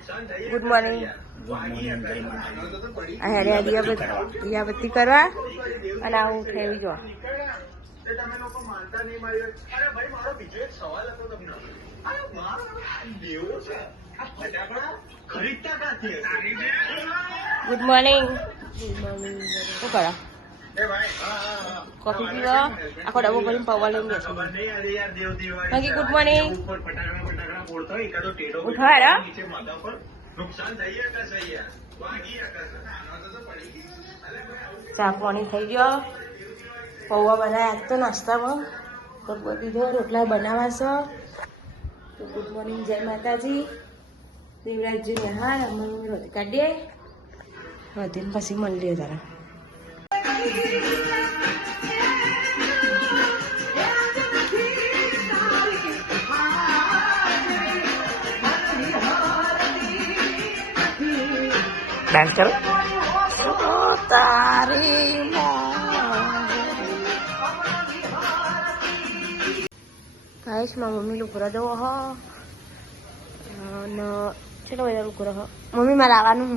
Good morning. હેરે દિયાબત્તી કરવા અને આવું થઈ જો. Good morning. શું કરો? કોફી પીવા આખો ડબ્બો ભરીને પૌવા લઈને બેસો. બાકી ગુડ મોર્નિંગ. ઉઠાડા ચા પાણી થઈ ગયો. પૌવા બનાવ્યા તો નાસ્તામાં તો બીજો રોટલા બનાવવા છે. તો ગુડ મોર્નિંગ, જય માતાજી. દેવરાજજી નિહાર અમે રોટી કાઢીએ વધીને પછી મળીએ તારા. ડાન્સ કરો તારી કાંઈ મારા મમ્મી લોકો જવો હો અને ચલો બધા લોકો રહો. મમ્મી મારે આવવાનું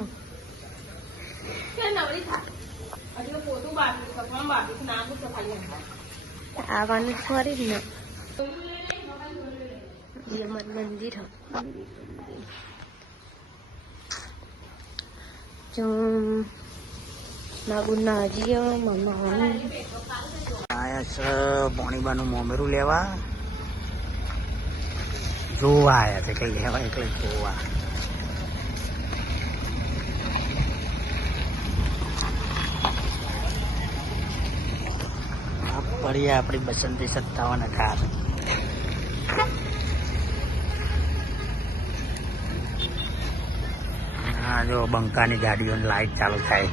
આવવાનું ફરી ને મંદિર આયા છે પોણીબાનું મોમેરું લેવા. જોવા આયા છે, કઈ લેવા એટલે જોવા. પડી આપણી બસંતી 5718. હા, જો બંકાની ગાડીઓની લાઈટ ચાલુ થાય.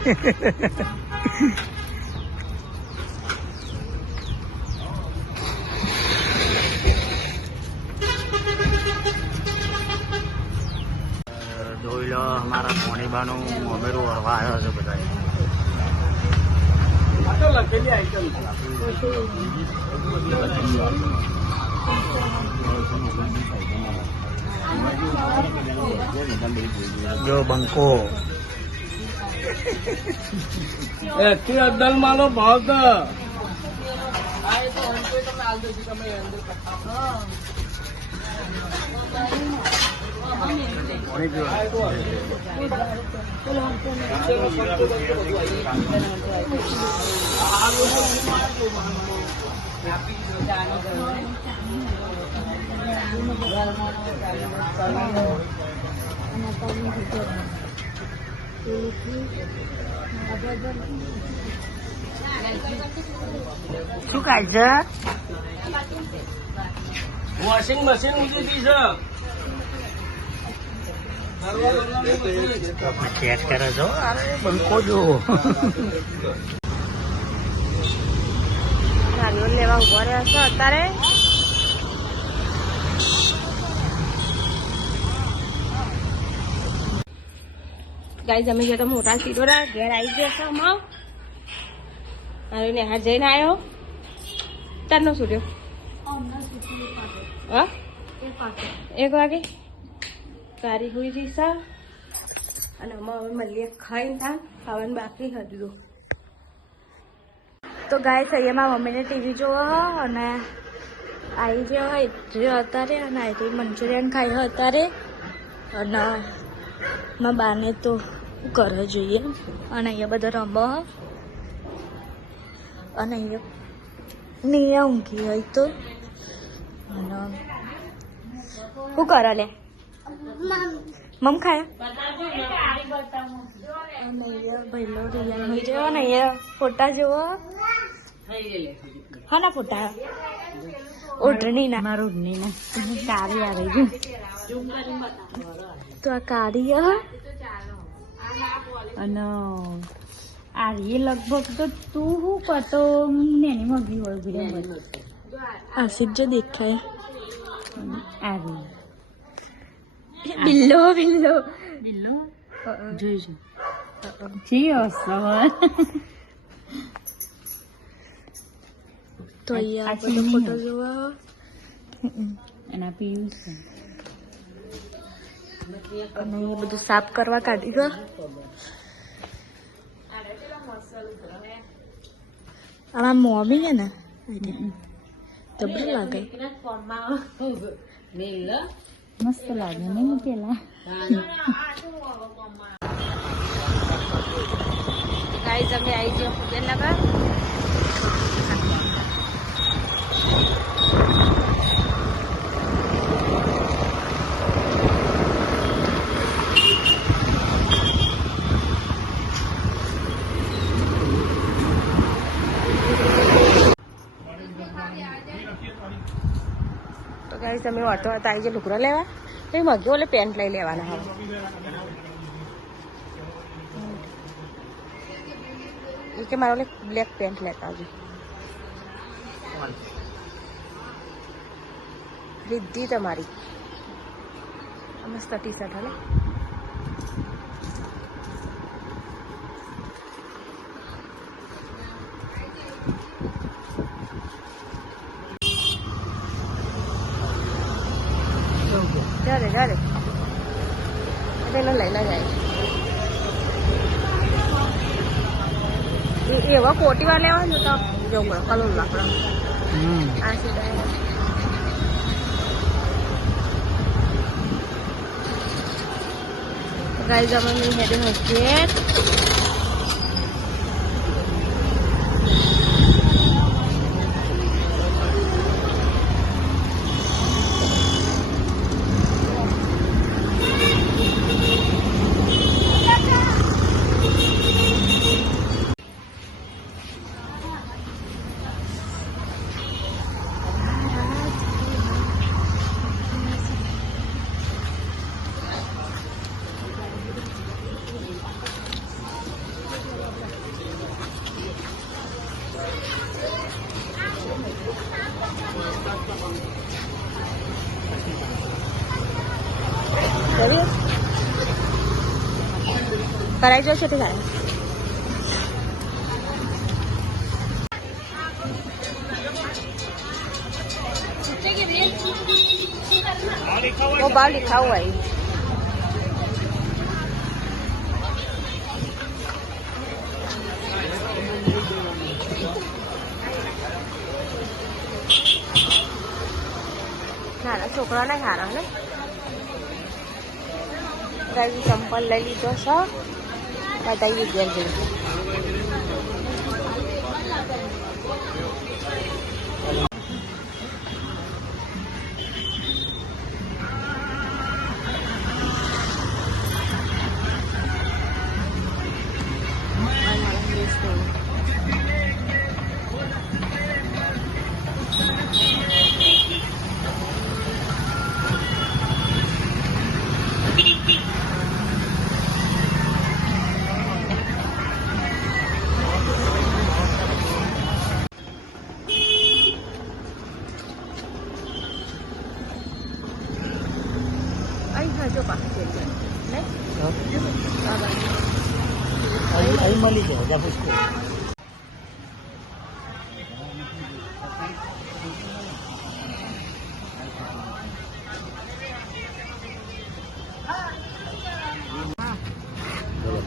જોઈ લો, અમારા પોણીબાનું અમેરું હરવા આવ્યો છે બધા. જો બંકો અદલ માલો ભાવ શું કાય છે? વોશિંગ મશીન ઉડી છે. ચેક કરે છો? અરે બંકો જો ગાડીઓ લેવા ઉભા રહ્યા છો અત્યારે. ગાઈસ અમે જે તો મોટા સીડોરા ઘેર આવી ગયા છે. હમણાં ને હાથ જઈને આવ્યો તારનો સુટ્યો. હા, 1 વાગે સારી હોઈ રહી છે. અને અમે હવે મળીએ ખાઈને ત્યાં ખાવાનું બાકી હતું. તો ગાઈસ અહીંયા મારા મમ્મીને ટીવી જોવા અને આવી ગયો અત્યારે અને આવી મંચુરિયન ખાઈ અત્યારે. અને મારા બાને તો કરે જોઈએ અને અહીંયા બધા રમવા અને અહીંયા નિયા ઊંઘી હોય તો. અને શું કરે લે મમ ખાયા અને અહીંયા ભાઈલો રિયાન હોય રહ્યો અને અહીંયા ફોટા જોવો. હા ના ફોટા ઓઢણી ના મારું ઓઢણી ના કાળી આવી ગયું તો આ કાળી અને આ એ લગભગ તો તું શું કરતો નેની મગી હોય આશિક જો દેખાય. આવી બિલ્લો બિલ્લો બિલ્લો જોઈશું તો અહીંયા બધો ફોટો જોવા એના પિયુષ અને એ બધું સાફ કરવા કાઢી ગયો. આમાં મોમી છે ને જબરું લાગે. મસ્ત લાગે ને મૂકેલા. ગાઈસ અમે આવી ગયો ફૂગેન લગા. તો ગાઈસ અમે ઓટો હતા આવી જે લુગડા લેવા તો એ મગ્યો એટલે પેન્ટ લઈ લેવાના હવે. એ કે મારો બ્લેક પેન્ટ લેતા આવજો. રીધી તમારી મસ્ત ટી શર્ટ હાલે. જારે એને લઈને જાય. એવા કોટીવા લેવા ને તો જો કલર લાકડા આ સીધા ગાઈસ અમે હેડે હસીએ. કરાઈ જશે તો થાય. वो बाहर लिखा हुआ है. નાના છોકરાને ખાના ને ગાઈસ ચંપલ લઈ લીધો છે. બતાવી ઘેર જઈ. જો પાસે ahí mali ya busco.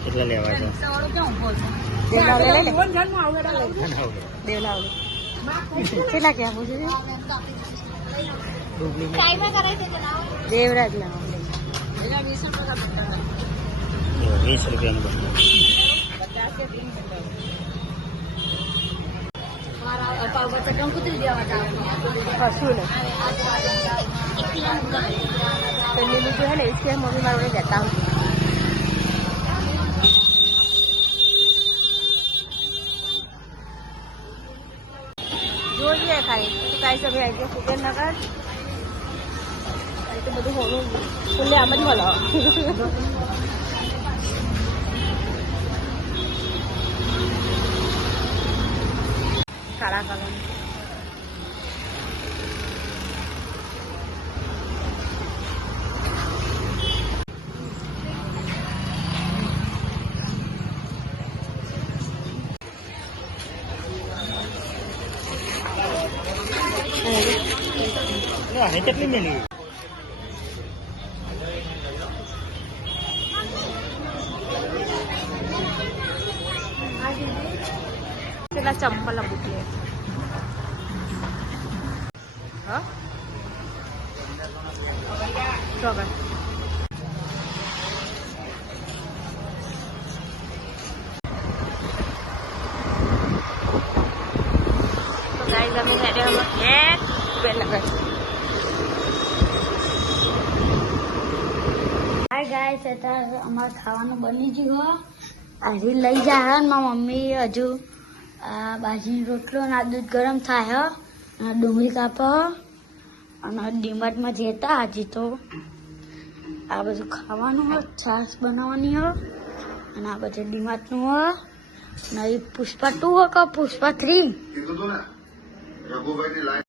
કેટલા લેવા છે? દેવલાવ કેટલા ક્યાં પૂછે છે? દેવરાજ લાવ 20 રૂપિયાનું કશું ને પેલી લીધું હે ને इसके મમ્મી મારું જતા જોઈએ ખાલી કાંઈ સભી આવી ગયા સુરેન્દ્રનગર તો બધું હોનું ખુલ્લે આમ જ મળો કાળા કલર કેટલી મિલી પેલા ચંપલ બુટલે હા ચોગર તો ગાઈસ અમે હેડે હે પેલા હાય ગાઈસ અત્યારે અમારે ખાવાનું બની ગયું આજે લઈ જાય ને મારી મમ્મી હજુ આ બાજરીનો રોટલો અને આ દૂધ ગરમ થાય અને ડુંગળી કાપો અને ડીમાર્ટમાં જતા હજી તો આ બધું ખાવાનું હોય છાશ બનાવવાની હોય અને આ બધું ડીમાર્ટનું હોય અને એ પુષ્પા 2 હોય કે પુષ્પા 3